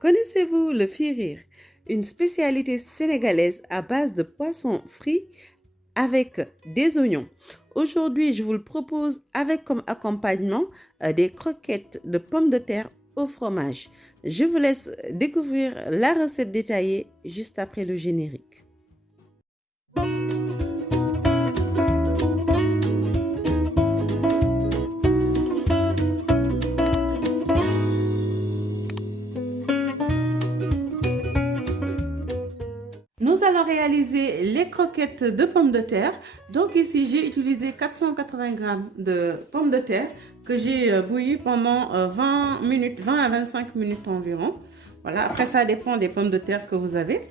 Connaissez-vous le firir, une spécialité sénégalaise à base de poisson frit avec des oignons? Aujourd'hui, je vous le propose avec comme accompagnement des croquettes de pommes de terre au fromage. Je vous laisse découvrir la recette détaillée juste après le générique. Nous allons réaliser les croquettes de pommes de terre. Donc ici, j'ai utilisé 480 g de pommes de terre que j'ai bouilli pendant 20 minutes, 20 à 25 minutes environ. Voilà, après ça dépend des pommes de terre que vous avez.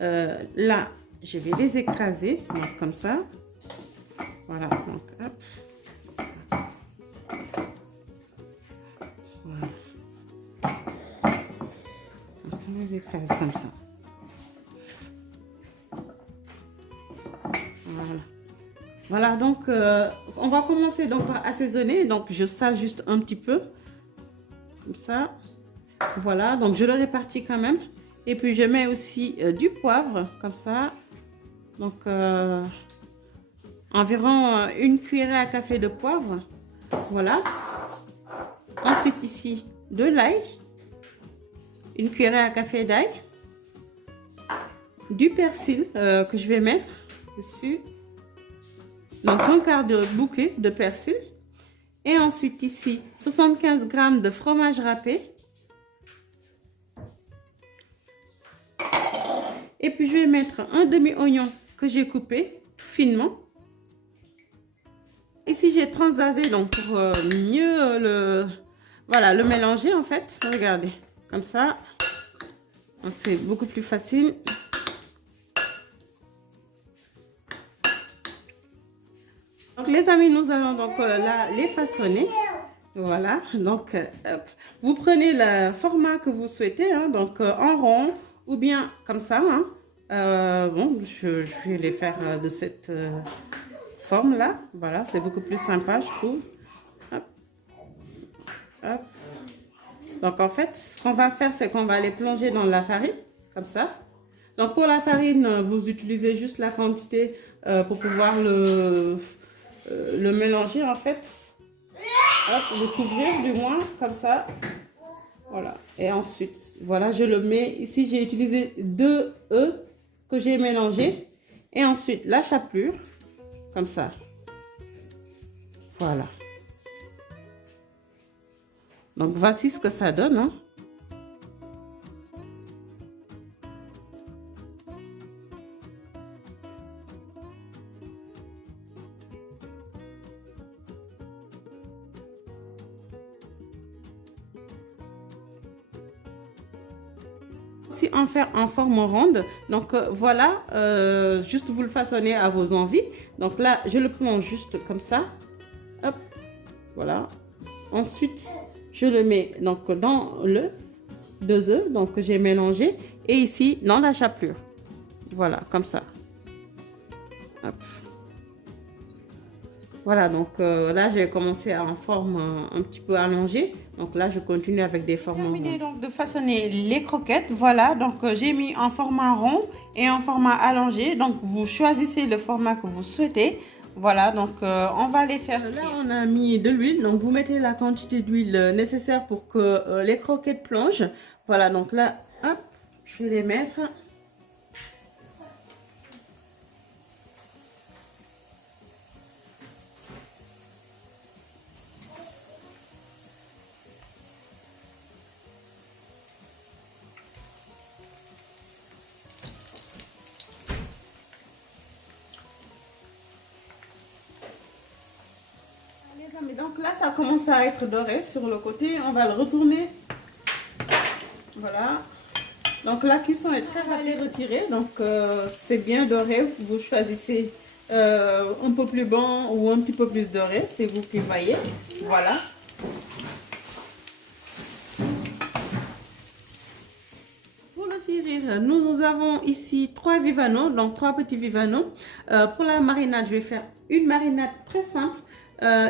Là, je vais les écraser donc, comme ça. Voilà, donc hop. Voilà. Donc, on les écrase comme ça. Voilà, donc on va commencer donc par assaisonner. Donc je sale juste un petit peu comme ça. Voilà, donc je le répartis quand même. Et puis je mets aussi du poivre comme ça. Donc environ une cuillerée à café de poivre. Voilà. Ensuite ici de l'ail, une cuillerée à café d'ail, du persil que je vais mettre dessus. Donc un quart de bouquet de persil. Et ensuite ici, 75 g de fromage râpé. Et puis je vais mettre un demi-oignon que j'ai coupé finement. Ici j'ai transvasé donc pour mieux le mélanger en fait. Regardez, comme ça. Donc c'est beaucoup plus facile. Donc les amis, nous allons donc là les façonner. Voilà, donc vous prenez le format que vous souhaitez, hein, donc en rond ou bien comme ça. Hein. Bon, je vais les faire de cette forme là. Voilà, c'est beaucoup plus sympa, je trouve. Hop. Hop. Donc en fait, ce qu'on va faire, c'est qu'on va les plonger dans la farine, comme ça. Donc pour la farine, vous utilisez juste la quantité pour pouvoir le mélanger en fait. Hop, le couvrir du moins comme ça. Voilà, et ensuite voilà, je le mets ici. J'ai utilisé 2 œufs que j'ai mélangés et ensuite la chapelure comme ça. Voilà, donc voici ce que ça donne, hein. Si en faire en forme ronde, donc voilà, juste vous le façonnez à vos envies. Donc là je le plonge juste comme ça, hop, voilà. Ensuite je le mets donc dans le 2 œufs donc que j'ai mélangé et ici dans la chapelure, voilà, comme ça, hop. Voilà, donc là j'ai commencé en forme un petit peu allongée. Donc là je continue avec des formes rondes. Terminé donc de façonner les croquettes. Voilà, donc j'ai mis en format rond et en format allongé. Donc vous choisissez le format que vous souhaitez. Voilà, donc on va les faire frire. Là on a mis de l'huile, donc vous mettez la quantité d'huile nécessaire pour que les croquettes plongent. Voilà, donc là, hop, je vais les mettre. Mais donc là ça commence à être doré sur le côté, on va le retourner. Voilà, donc la cuisson est très rapide. Retirer, donc c'est bien doré. Vous choisissez un peu plus bon ou un petit peu plus doré, c'est vous qui voyez. Voilà. Pour le firir, nous avons ici 3 vivanos, donc 3 petits vivanos. Pour la marinade, je vais faire une marinade très simple.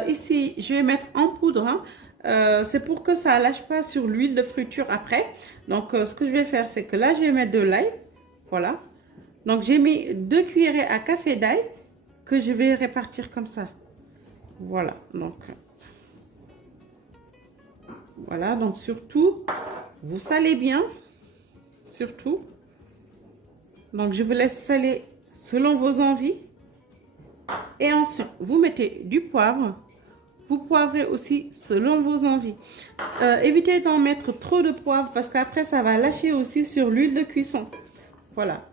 Ici, je vais mettre en poudre c'est pour que ça lâche pas sur l'huile de friture après. Donc, ce que je vais faire, c'est que là, je vais mettre de l'ail. Voilà. Donc, j'ai mis 2 cuillerées à café d'ail que je vais répartir comme ça. Voilà. Donc, voilà. Donc, surtout, vous salez bien. Surtout. Donc, je vous laisse saler selon vos envies. Et ensuite, vous mettez du poivre. Vous poivrez aussi selon vos envies. Évitez d'en mettre trop de poivre parce qu'après, ça va lâcher aussi sur l'huile de cuisson. Voilà.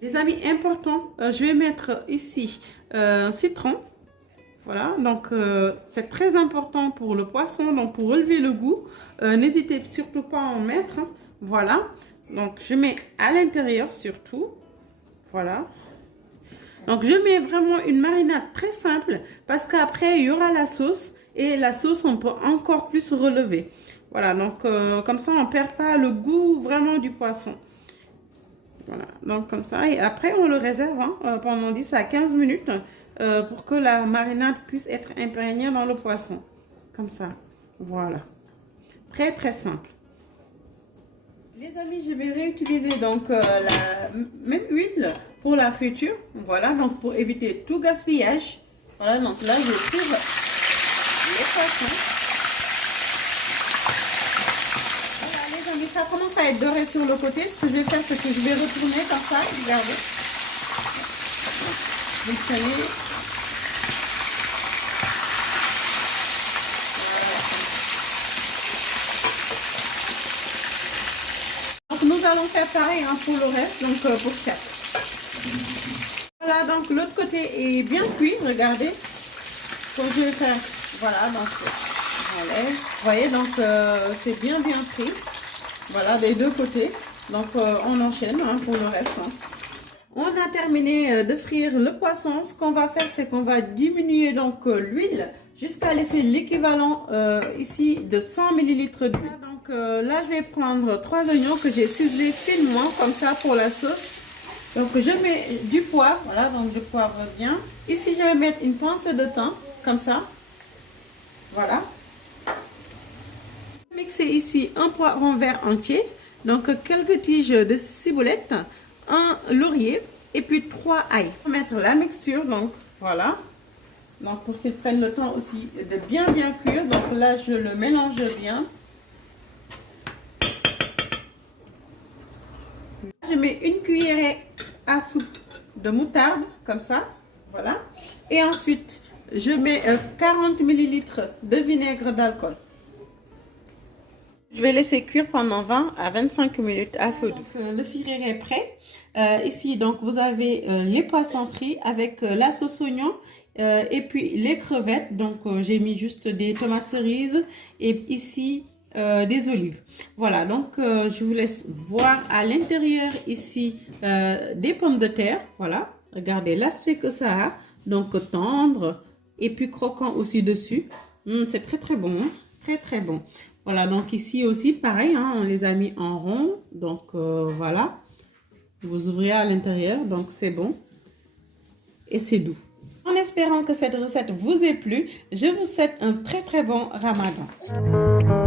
Les amis, important, je vais mettre ici un citron. Voilà, donc c'est très important pour le poisson, donc pour relever le goût. N'hésitez surtout pas à en mettre. Hein. Voilà, donc je mets à l'intérieur surtout. Voilà. Donc, je mets vraiment une marinade très simple parce qu'après, il y aura la sauce et la sauce, on peut encore plus relever. Voilà, donc comme ça, on ne perd pas le goût vraiment du poisson. Voilà, donc comme ça. Et après, on le réserve hein, pendant 10 à 15 minutes pour que la marinade puisse être imprégnée dans le poisson. Comme ça. Voilà. Très, très simple. Les amis, je vais réutiliser donc la même huile pour la friture. Voilà, donc pour éviter tout gaspillage. Voilà, donc là, je tire les poissons. Voilà, les amis, ça commence à être doré sur le côté. Ce que je vais faire, c'est que je vais retourner comme ça. Regardez. Vous prenez. Nous allons faire pareil hein, pour le reste, donc pour chaque. Voilà, donc l'autre côté est bien cuit, regardez. Donc je vais faire, voilà, donc allez, vous voyez, donc c'est bien cuit. Voilà, des deux côtés. Donc on enchaîne hein, pour le reste. Hein. On a terminé de frire le poisson. Ce qu'on va faire, c'est qu'on va diminuer donc l'huile jusqu'à laisser l'équivalent ici de 100 ml d'huile. Donc là, je vais prendre 3 oignons que j'ai ciselés finement comme ça pour la sauce. Donc je mets du poivre, voilà, donc je poivre bien. Ici, je vais mettre une pincée de thym, comme ça. Voilà. Mixer ici un poivron vert entier, donc quelques tiges de ciboulette, un laurier et puis 3 ail. On va mettre la mixture, donc voilà. Donc pour qu'il prenne le temps aussi de bien cuire. Donc là, je le mélange bien. Je mets une cuillerée à soupe de moutarde, comme ça, voilà. Et ensuite, je mets 40 ml de vinaigre d'alcool. Je vais laisser cuire pendant 20 à 25 minutes à feu doux. Donc, le filet est prêt. Ici, donc, vous avez les poissons frits avec la sauce oignon et puis les crevettes. Donc, j'ai mis juste des tomates cerises et ici, des olives. Voilà, donc je vous laisse voir à l'intérieur ici des pommes de terre. Voilà, regardez l'aspect que ça a. Donc tendre et puis croquant aussi dessus. C'est très très bon, hein? Très très bon. Voilà, donc ici aussi pareil, hein, on les a mis en rond. Donc voilà, vous ouvrez à l'intérieur, donc c'est bon et c'est doux. En espérant que cette recette vous ait plu, je vous souhaite un très très bon Ramadan.